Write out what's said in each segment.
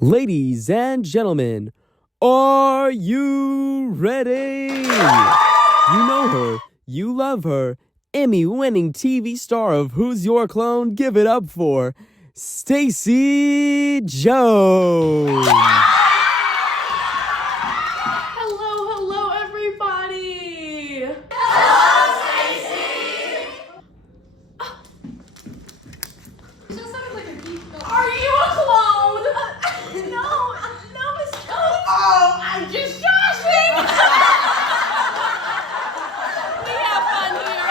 Ladies and gentlemen, are you ready? You know her, you love her, Emmy-winning TV star of Who's Your Clone? Give it up for Stacey Jones. Hello, everybody! Are you a clone? No, Miss Jones. Oh, I'm just joshing. We have fun here.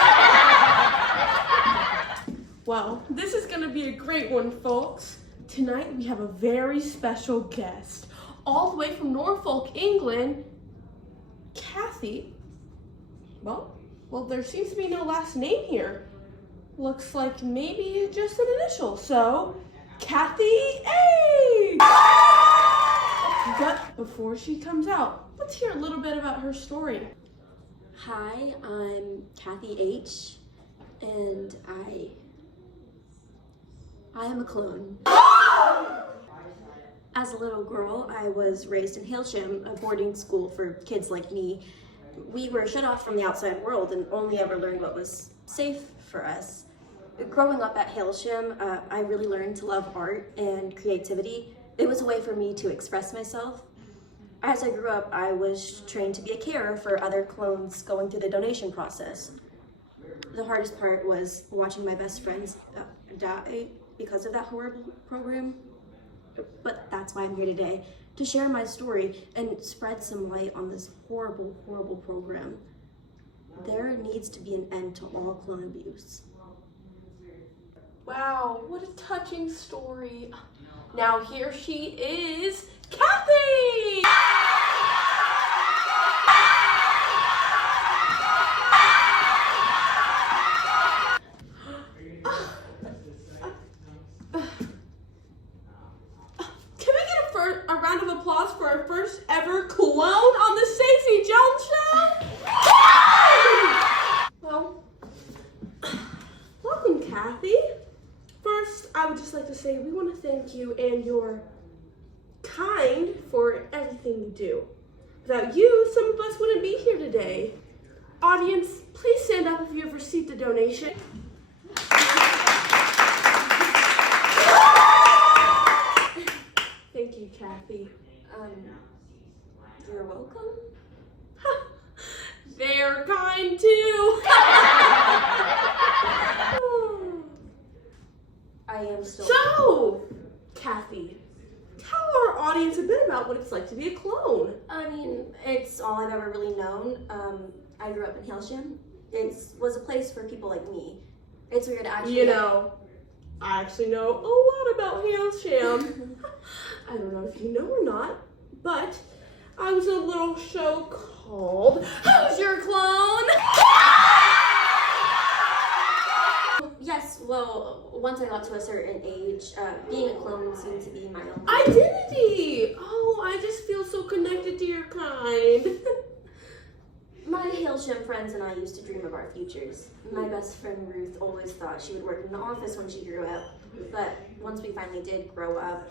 Well, this is gonna be a great one, folks. Tonight we have a very special guest, all the way from Norfolk, England. Kathy. Well, there seems to be no last name here. Looks like maybe just an initial, so Kathy A! But before she comes out, let's hear a little bit about her story. Hi, I'm Kathy H, and I am a clone. As a little girl, I was raised in Hailsham, a boarding school for kids like me. We were shut off from the outside world and only ever learned what was safe for us. Growing up at Hailsham, I really learned to love art and creativity. It was a way for me to express myself. As I grew up, I was trained to be a carer for other clones going through the donation process. The hardest part was watching my best friends die because of that horrible program. But that's why I'm here today, to share my story and spread some light on this horrible, horrible program. There needs to be an end to all clone abuse. Wow, what a touching story. Now here she is, Kathy! Can we get a round of applause for our first ever clone on the Stacey Jones Show? Well, welcome, Kathy. First, I would just like to say we want to thank you and your kind for everything you do. Without you, some of us wouldn't be here today. Audience, please stand up if you have received a donation. Thank you, Kathy. You're welcome. They're kind too. I am still. So, Kathy, tell our audience a bit about what it's like to be a clone. I mean, it's all I've ever really known. I grew up in Hailsham. It was a place for people like me. It's weird, actually. You know, I actually know a lot about Hailsham. I don't know if you know or not, but I was in a little show called Who's Your Clone? Yes, well, once I got to a certain age, being a clone seemed to be my own Identity! Oh, I just feel so connected to your kind. My Hailsham friends and I used to dream of our futures. My best friend Ruth always thought she would work in the office when she grew up, but once we finally did grow up,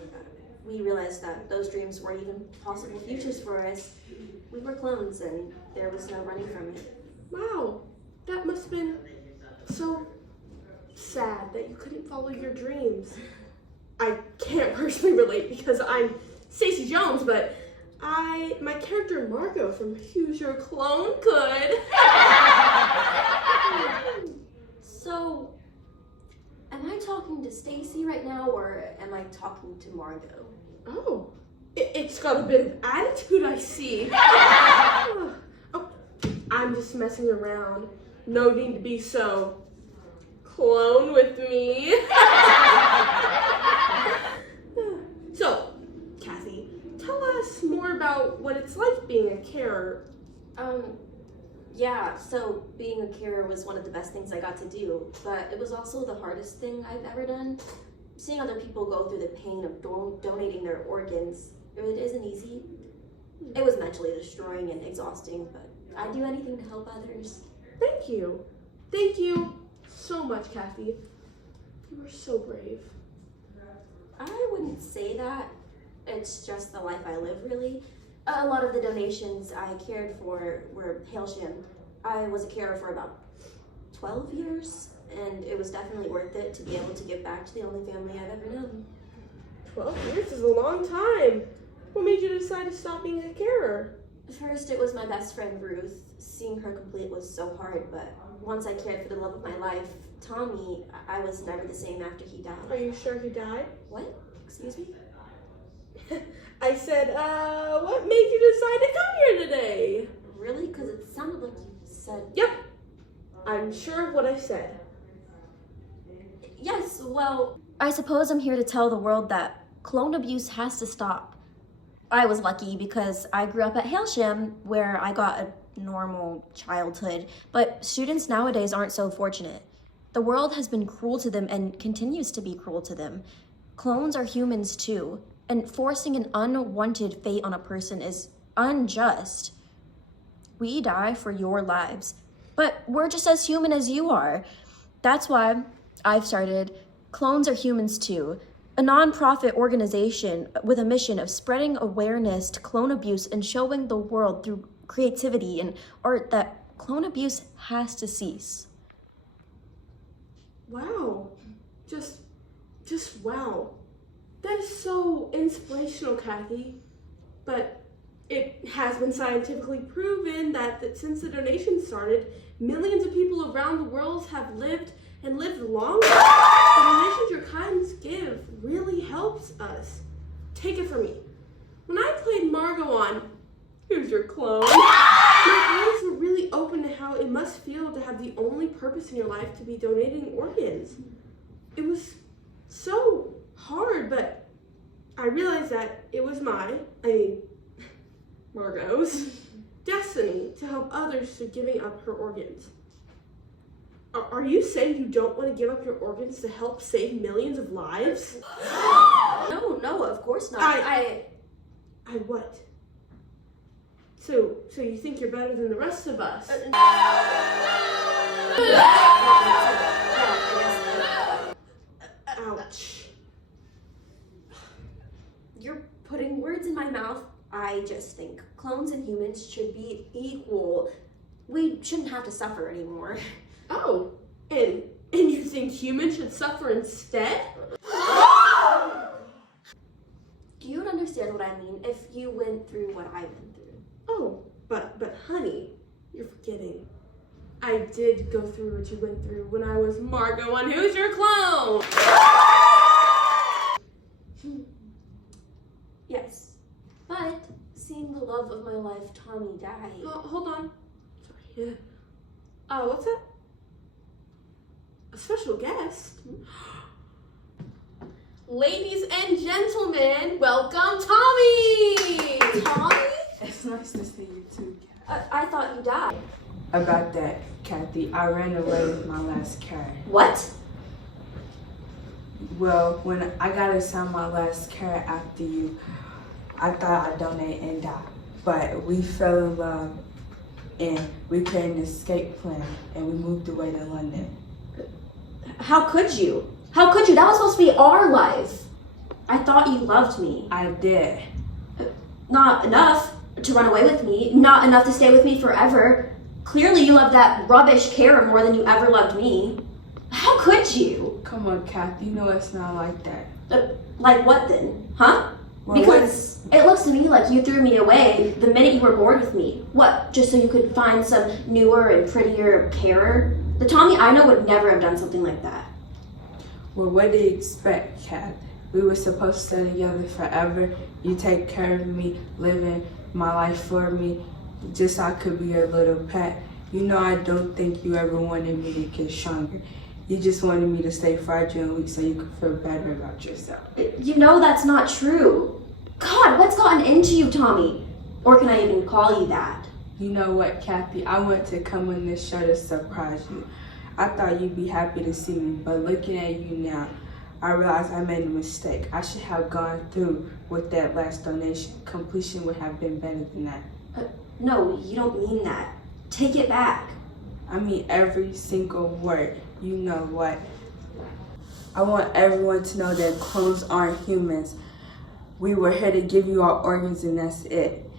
we realized that those dreams weren't even possible futures for us. We were clones and there was no running from it. Wow, that must have been so sad that you couldn't follow your dreams. I can't personally relate because I'm Stacey Jones, but my character Margot from Who's Your Clone could. So, am I talking to Stacey right now or am I talking to Margot? Oh, it's got a bit of attitude, I see. Oh, I'm just messing around. No need to be so clone with me. So, Kathy, tell us more about what it's like being a carer. Yeah, so being a carer was one of the best things I got to do, but it was also the hardest thing I've ever done. Seeing other people go through the pain of donating their organs, it isn't easy. It was mentally destroying and exhausting, but I'd do anything to help others. Thank you. Thank you so much, Kathy. You were so brave. I wouldn't say that. It's just the life I live, really. A lot of the donations I cared for were Hailsham. I was a carer for about 12 years, and it was definitely worth it to be able to give back to the only family I've ever known. 12 years is a long time. What made you decide to stop being a carer? First, it was my best friend Ruth. Seeing her complete was so hard, but once I cared for the love of my life, Tommy, I was never the same after he died. Are you sure he died? What? Excuse me? I said, what made you decide to come here today? Really? Because it sounded like you said... Yep, I'm sure of what I said. Yes, well, I suppose I'm here to tell the world that clone abuse has to stop. I was lucky because I grew up at Hailsham, where I got a normal childhood, but students nowadays aren't so fortunate. The world has been cruel to them and continues to be cruel to them. Clones are humans too, and forcing an unwanted fate on a person is unjust. We die for your lives, but we're just as human as you are. That's why I've started Clones Are Humans Too, a non-profit organization with a mission of spreading awareness to clone abuse and showing the world through creativity and art that clone abuse has to cease. Wow, just wow. That is so inspirational, Kathy. But it has been scientifically proven that since the donation started, millions of people around the world have lived and lived longer. The donations your kinds give really helps us. Take it from me. When I played Margot on Who's Your Clone, my eyes were really open to how it must feel to have the only purpose in your life to be donating organs. It was so hard, but I realized that it was Margot's destiny to help others through giving up her organs. Are you saying you don't want to give up your organs to help save millions of lives? No, of course not. I what? So you think you're better than the rest of us? Ouch. You're putting words in my mouth. I just think clones and humans should be equal. We shouldn't have to suffer anymore. Oh, and you think humans should suffer instead? You would understand what I mean if you went through what I went through. Oh, but honey, you're forgetting. I did go through what you went through when I was Margot on Who's Your Clone? Yes, but seeing the love of my life, Tommy, die. Oh, hold on. Sorry. What's that? A special guest? Ladies and gentlemen, welcome Tommy! Tommy? It's nice to see you too, Kathy. I thought you died. About that, Kathy, I ran away with my last carrot. What? Well, when I got assigned my last carrot after you, I thought I'd donate and die. But we fell in love and we created an escape plan and we moved away to London. How could you? How could you? That was supposed to be our life. I thought you loved me. I did. Not enough to run away with me. Not enough to stay with me forever. Clearly you loved that rubbish Kara more than you ever loved me. How could you? Come on, Kathy, you know it's not like that. Like what then? Huh? Well, Because it looks to me like you threw me away the minute you were bored with me. What, just so you could find some newer and prettier carer? The Tommy I know would never have done something like that. Well, what do you expect, Kat? We were supposed to stay together forever. You take care of me, living my life for me, just so I could be your little pet. You know I don't think you ever wanted me to get stronger. You just wanted me to stay fragile and weak so you could feel better about yourself. You know that's not true. God, what's gotten into you, Tommy? Or can I even call you that? You know what, Kathy? I want to come on this show to surprise you. I thought you'd be happy to see me, but looking at you now, I realized I made a mistake. I should have gone through with that last donation. Completion would have been better than that. No, you don't mean that. Take it back. I mean every single word. You know what? I want everyone to know that clones aren't humans. We were here to give you our organs and that's it.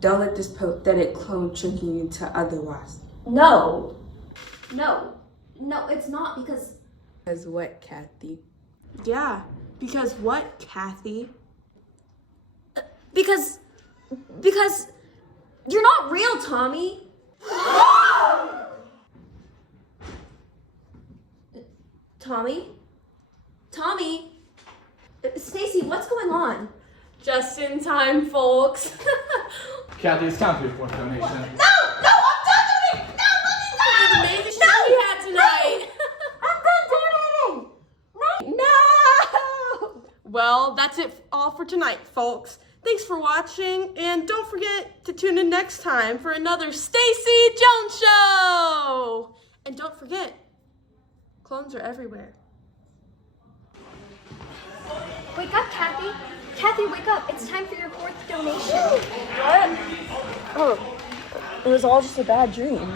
Don't let this pathetic clone trick you into otherwise. No. No, it's not because. Because what, Kathy? Yeah, because what, Kathy? Because you're not real, Tommy. Tommy? Stacy, what's going on? Just in time, folks. Kathy, it's time for your fourth donation. No, I'm done donating! No, let me Amazing show we had tonight. I'm done donating! No! Well, that's it all for tonight, folks. Thanks for watching, and don't forget to tune in next time for another Stacy Jones Show! And don't forget, clones are everywhere. Wake up, Kathy. Kathy, wake up. It's time for your fourth donation. What? Oh, it was all just a bad dream.